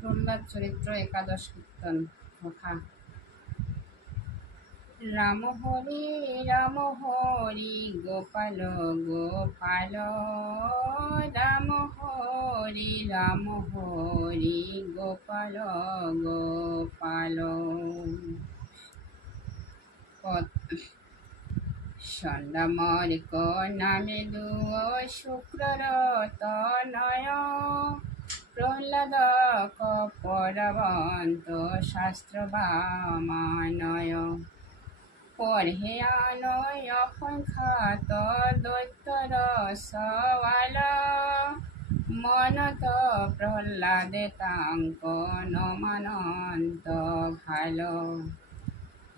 প্রহ্লাদ চরিত্র একাদশ কীর্তন ঘোষা। রাম হরি গোপাল গোপাল, রাম হরি গোপাল গোপাল। ষণ্ডামর্ক নামে দুয় শুক্রর তনয়, প্রহ্লাদ পরবন্ত শাস্ত্র বামানয়। পঢ়ে আনয় অসংখ্যাত দৈত্যৰ সৱাল, মনত প্ৰহ্লাদে তাঙ্ক নমানন্ত ভাল।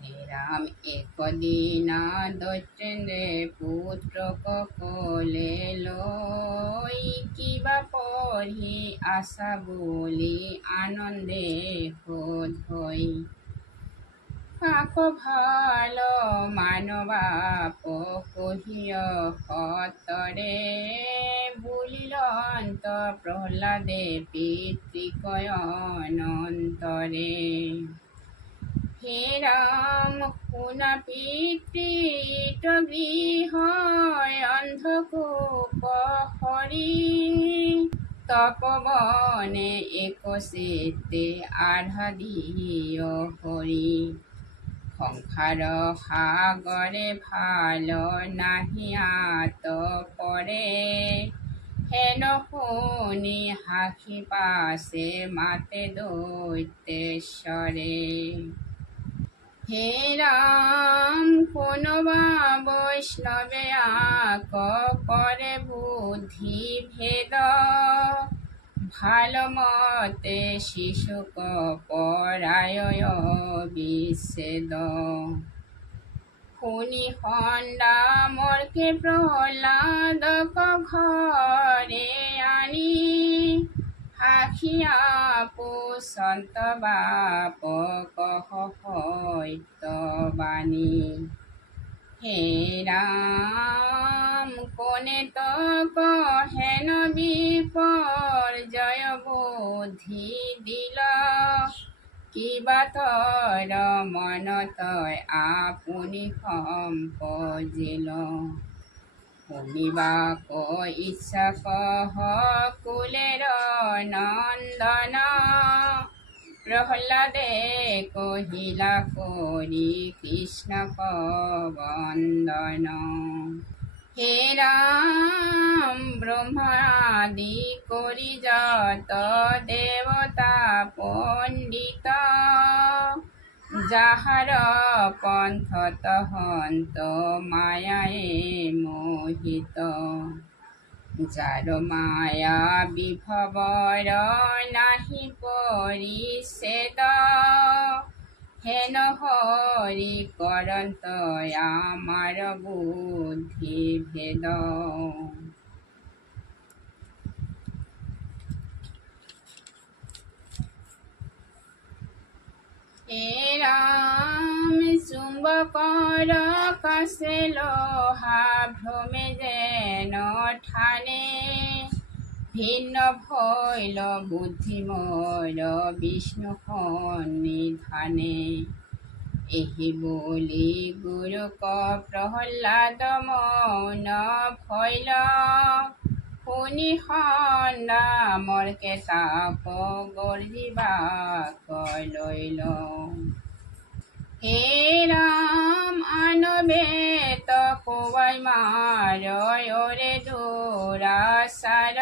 হে রাম একদিনা দৈত্যেন্দ্রে পুত্রক কোলে লৈ, কিবা পঢ়ি আছা বুলি আনন্দে সোধৈ। কাক ভাল মানবাপ কহিয় সতৰে, বুলিলন্ত প্ৰহ্লাদে পিতৃকয় অনন্তৰে। হে রাম শুনা পিতৃত গৃহ অন্ধকূপ হৰি, তপবনে একচিত্তে আধা দিয় হৰি। সংসাৰ সাগৰে ভাল নাহি আত পৰে, হেন শুনি হাসি পাছে মাতে দৈত্যেশ্বৰে। হে রাম কোনবা বৈষ্ণৱে আক কৰে বুদ্ধি ভেদ, ভাল মতে শিশুক পৰায় বিচ্ছেদ। শুনি ষণ্ডামৰ্কে প্ৰহ্লাদক ঘৰে আনি, হাসিয়া পুছন্ত বাপক সত্যবাণী। হে রাম কোনে তক হেন বিপৰ্যয় বুদ্ধি দিল, কিবা তৰ মনত আপুনি সম্পজিল। শুনিবাক ইচ্ছা কহ কুলেৰ নন্দন, প্ৰহ্লাদে কহিলা কৰি কৃষ্ণক বন্দন। হে রাম ব্ৰহ্মাদি কৰি যত দেৱতা পণ্ডিত, যাহাৰ পন্থত হন্ত মায়ায়ে মোহিত। যাৰ মায়া বিভৱৰ নাহি পৰিচ্ছেদ, হেন হৰি কৰন্ত আমাৰ বুদ্ধি ভেদ। হে রাম চুম্বকৰ কাছে লোহা ভ্ৰমে যেন ঠানে, ভিন্ন ভৈল বুদ্ধি মোৰ বিষ্ণু সন্নিধানে। এহি বুলি গুৰুক প্ৰহ্লাদ মৌন ভৈল, শুনি ষণ্ডামৰ্কে তাক গৰ্জিবাক লৈল। হে রাম আনবেত কোৱাই মাৰয় ৰে দুৰাচাৰ,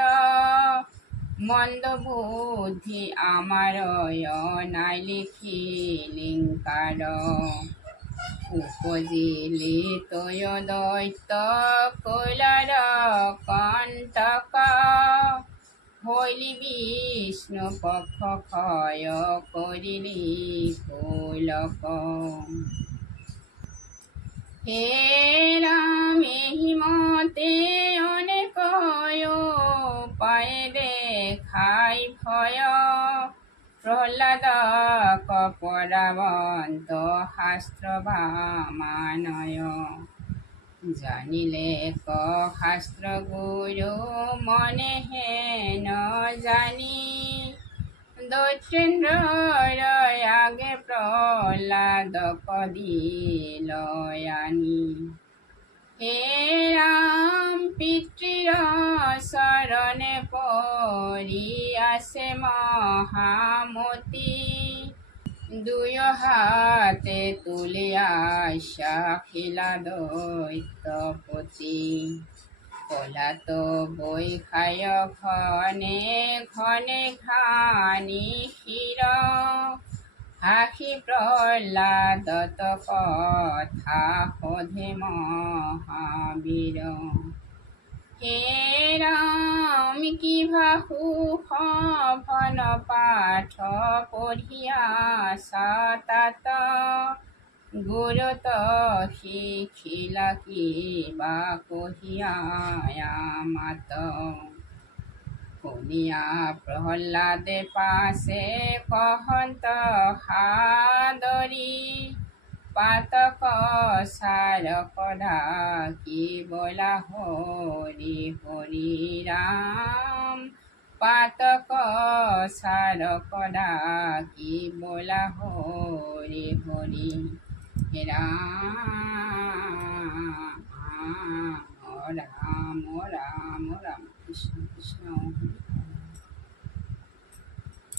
মন্দ বুদ্ধি আমাৰয় নাই লিখি লিংকাৰ। উপজিলি তয় দৈত্য কুলৰ কণ্টক, হইলি বিষ্ণু পক্ষ ক্ষয় কৰিলি কুলক। হে রাম এহি মতে অনেক উপায়ে দেখাই ভয়, প্ৰহ্লাদক পৰাবন্ত শাস্ত্ৰ বামানয়। জানিলে ক শাস্ত্ৰ গুৰু মনে হেন জানি, দৈত্যেন্দ্ৰৰ আগে প্ৰহ্লাদক দিল আনি হে ৰাম পিতৃৰ চৰণে পৰি আছে মহামতি দুই হাতে তুলি আশা খিলা দৈত্যপতি কলাত বৈ খায় ঘনে ঘনে ঘানি শিৰ হাসি প্ৰহ্লাদত কথা সোধে মহাবীৰ হে ৰাম কিভা সুশোভন পাঠ পঢ়িয়া তাত গুৰুত শিখিলা কিবা কহিয়া মাত শুনিয়া প্ৰহ্লাদে পাছে কহন্ত সাদৰি পাতক চাৰক ঢাকি বলা হৰি হৰি ৰাম পাতক চাৰক ঢাকি বলা হৰি হৰি ৰাম।